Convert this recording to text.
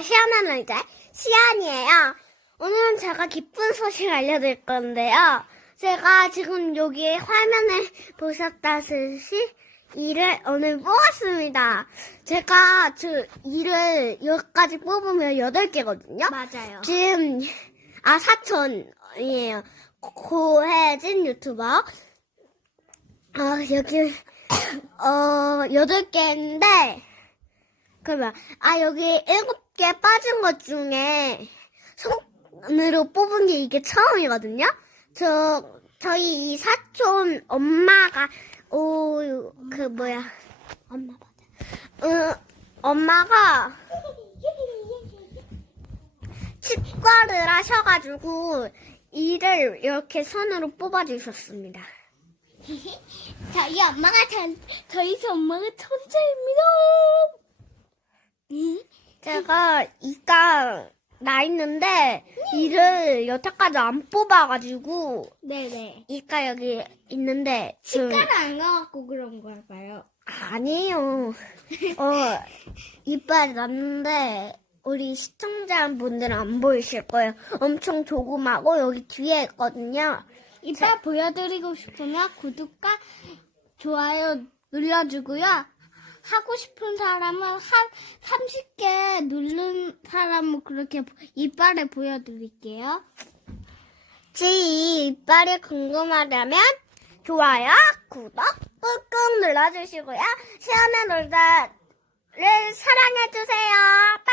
안녕하세요. 시아나는 이제 시안이에요. 오늘은 제가 기쁜 소식 알려드릴 건데요. 제가 지금 여기 화면에 보셨다시피 이를 오늘 뽑았습니다. 제가 저 이를 여기까지 뽑으면 8개거든요. 맞아요. 지금 아 사촌이에요. 고혜진 유튜버. 아 여기 어 여덟 개인데 그러면 아 여기 일곱 개 빠진 것 중에 손으로 뽑은 게 이게 처음이거든요. 저 저희 이 사촌 엄마가 오 그 뭐야 엄마 맞아. 어, 엄마가 치과를 하셔가지고 이를 이렇게 손으로 뽑아주셨습니다. 저희 엄마가 전, 저희 엄마가 천재입니다. 제가 이가 나 있는데 이를 여태까지 안 뽑아가지고 네네. 이가 여기 있는데 지금 치과를 안 가갖고 그런 걸 봐요. 아니에요. 어 이빨이 났는데 우리 시청자분들은 안 보이실 거예요. 엄청 조그마고 여기 뒤에 있거든요. 이빨 보여드리고 싶으면 구독과 좋아요 눌러주고요. 하고 싶은 사람은 한 30개 누른 사람은 그렇게 이빨을 보여드릴게요. 제 이빨이 궁금하다면 좋아요, 구독 꾹꾹 눌러주시고요. 시원한 놀다를 사랑해주세요.